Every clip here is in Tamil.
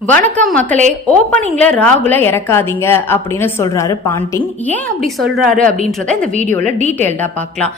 வணக்கம் மக்களே ஓப்பனிங்ல ராகுல இறக்காதீங்க அப்படின்னு சொல்றாரு பாண்டிங். ஏன் அப்படி சொல்றாரு அப்படின்றத இந்த வீடியோல டீட்டெயில்டா பார்க்கலாம்.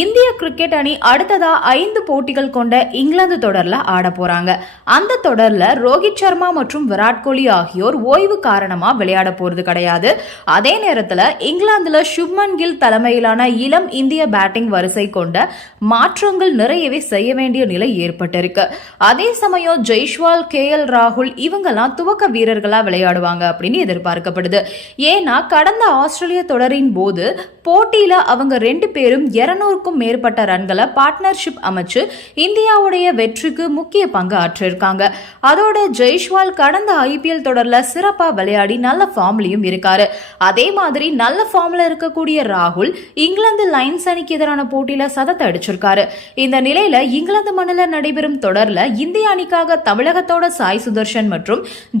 இந்திய கிரிக்கெட் அணி அடுத்ததா ஐந்து போட்டிகள் கொண்ட இங்கிலாந்து தொடர்ல ஆட போறாங்க. அந்த தொடர்ல ரோஹித் சர்மா மற்றும் விராட் கோலி ஆகியோர் ஓய்வு காரணமா விளையாட போறது கிடையாது. அதே நேரத்துல இங்கிலாந்துல சுப்மன் கில் தலைமையிலான இளம் இந்திய பேட்டிங் வரிசை கொண்ட மாற்றங்கள் நிறையவே செய்ய வேண்டிய நிலை ஏற்பட்டிருக்கு. அதே சமயம் ஜெய்ஷ்வால் கே எல் ராகுல் இவங்கெல்லாம் துவக்க வீரர்களா விளையாடுவாங்க அப்படின்னு எதிர்பார்க்கப்படுது. ஏன்னா கடந்த ஆஸ்திரேலிய தொடரின் போது போட்டியில அவங்க ரெண்டு பேரும் இருநூறுக்கும் மேற்பட்ட ரன்களை பார்ட்னர்ஷிப் அமைச்சு இந்தியாவுடைய வெற்றிக்கு முக்கிய பங்கு ஆற்றிருக்காங்க. அதோட ஜெய்ஷ்வால் கடந்த ஐபிஎல் தொடர்ல சிறப்பா விளையாடி நல்ல ஃபார்ம்லயும் இருக்காரு. அதே மாதிரி நல்ல ஃபார்ம்ல இருக்கக்கூடிய ராகுல் இங்கிலாந்து லைன்ஸ் அணிக்கு எதிரான போட்டியில சதத்தை அடிச்சிருக்காரு. இந்த நிலையில இங்கிலாந்து மண்ணில் நடைபெறும் தொடர்ல இந்திய அணிக்காக தமிழகத்தோட சாய் சுதர்ஷன் மற்றும்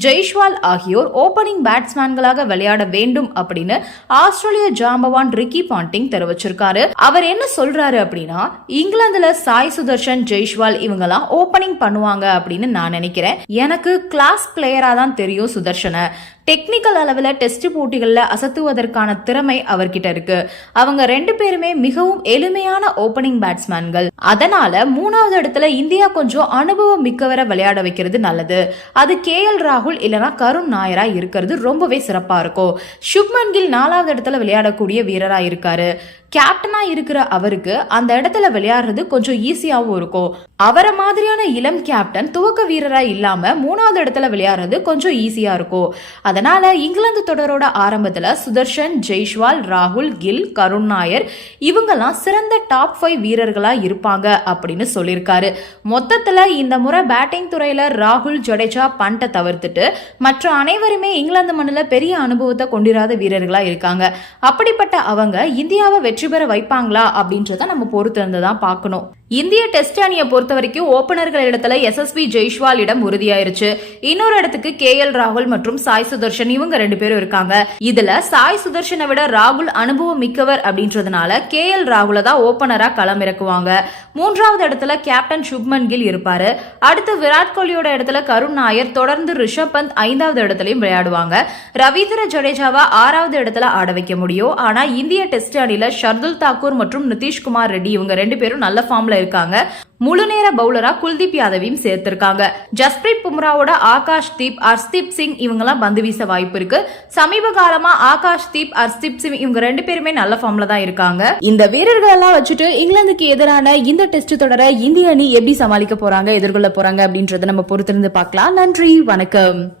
ஜெய்ஷ்வால் ஆகியோர் ஓபனிங் பேட்ஸ்மேன்களாக விளையாட வேண்டும் அப்படின்னு ஆஸ்திரேலிய ஜாம்பவான் ரிக்கி பாண்டிங் தெரிவிச்சிருக்காரு. அவர் என்ன சொல்றாரு அப்படின்னா இங்கிலாந்துல சாய் சுதர்ஷன் ஜெய்ஷ்வால் இவங்கெல்லாம் ஓபனிங் பண்ணுவாங்க அப்படின்னு நான் நினைக்கிறேன். எனக்கு கிளாஸ் பிளேயரா தான் தெரியும் சுதர்ஷனை. டெக்னிக்கல் அளவில் டெஸ்ட் போட்டிகளில் அசத்துவதற்கான திறமை அவர்கிட்ட இருக்கு. அவங்க ரெண்டு பேருமே மிகவும் எளிமையான ஓப்பனிங் பேட்ஸ்மேன்கள் அதனால மூணாவது இடத்துல இந்தியா கொஞ்சம் அனுபவம் மிக்கவரை விளையாட வைக்கிறது நல்லது. அது கே எல் ராகுல் இல்லைன்னா கருண் நாயரா இருக்கிறது ரொம்பவே சிறப்பா இருக்கும். சுப்மன் கில் நாலாவது இடத்துல விளையாடக்கூடிய வீரரா இருக்காரு. கேப்டனா இருக்கிற அவருக்கு அந்த இடத்துல விளையாடுறது கொஞ்சம் ஈஸியாகவும் இருக்கும். அவரை மாதிரியான இளம் கேப்டன் துவக்க வீரரா இல்லாம மூணாவது இடத்துல விளையாடுறது கொஞ்சம் ஈஸியா இருக்கும். அதனால இங்கிலாந்து தொடரோட ஆரம்பத்துல சுதர்ஷன் ஜெய்ஷ்வால் ராகுல் கில் கருண் நாயர் இவங்கெல்லாம் சிறந்த டாப் ஃபைவ் வீரர்களா இருப்பாங்க அப்படின்னு சொல்லியிருக்காரு. மொத்தத்துல இந்த முறை பேட்டிங் துறையில ராகுல் ஜடேஜா பண்ட்டை தவிர்த்துட்டு மற்ற அனைவருமே இங்கிலாந்து மண்ணில் பெரிய அனுபவத்தை கொண்டிராத வீரர்களா இருக்காங்க. அப்படிப்பட்ட அவங்க இந்தியாவை வெற்றி பெற வைப்பாங்களா அப்படின்றத நம்ம பொறுத்திருந்து தான் பார்க்கணும். இந்திய டெஸ்ட் அணியை பொறுத்த வரைக்கும் ஓபனர்கள் இடத்துல எஸ்எஸ்பி ஜெய்ஷ்வால் இடம் உறுதியாயிருச்சு. இன்னொரு இடத்துக்கு கே எல் ராகுல் மற்றும் சாய் சுதர்ஷன் இவங்க ரெண்டு பேரும் இருக்காங்க. இதுல சாய் சுதர்ஷனை விட ராகுல் அனுபவம் மிக்கவர் அப்படின்றதுனால கே எல் ராகுல தான் ஓபனரா களம் இறக்குவாங்க. மூன்றாவது இடத்துல கேப்டன் சுப்மன் கில் இருப்பாரு. அடுத்து விராட் கோலியோட இடத்துல கருண் நாயர் தொடர்ந்து ரிஷப் பந்த் ஐந்தாவது இடத்துலயும் விளையாடுவாங்க. ரவீந்திர ஜடேஜாவா ஆறாவது இடத்துல ஆட வைக்க முடியும். ஆனா இந்திய டெஸ்ட் அணியில ஷர்துல் தாக்கூர் மற்றும் நிதிஷ்குமார் ரெட்டி இவங்க ரெண்டு பேரும் நல்ல ஃபார்ம்ல இருக்காங்க. முழு நேர பவுலரா குல்தீப் யாதவையும் சேர்த்திருக்காங்க. ஜஸ்பிரீத் பும்ராவோட ஆகாஷ் தீப் அர்ஸ்தீப் சிங் இவங்கெல்லாம் பந்து வீச வாய்ப்பு இருக்கு. சமீப காலமா ஆகாஷ் தீப் அர்ஸ்தீப் சிங் இவங்க ரெண்டு பேருமே நல்ல ஃபார்ம்ல தான் இருக்காங்க. இந்த வீரர்கள் எல்லாம் வச்சுட்டு இங்கிலாந்துக்கு எதிரான இந்த டெஸ்ட் தொடரை இந்திய அணி எப்படி சமாளிக்க போறாங்க எதிர்கொள்ள போறாங்க அப்படின்றத நம்ம பொறுத்திருந்து பார்க்கலாம். நன்றி வணக்கம்.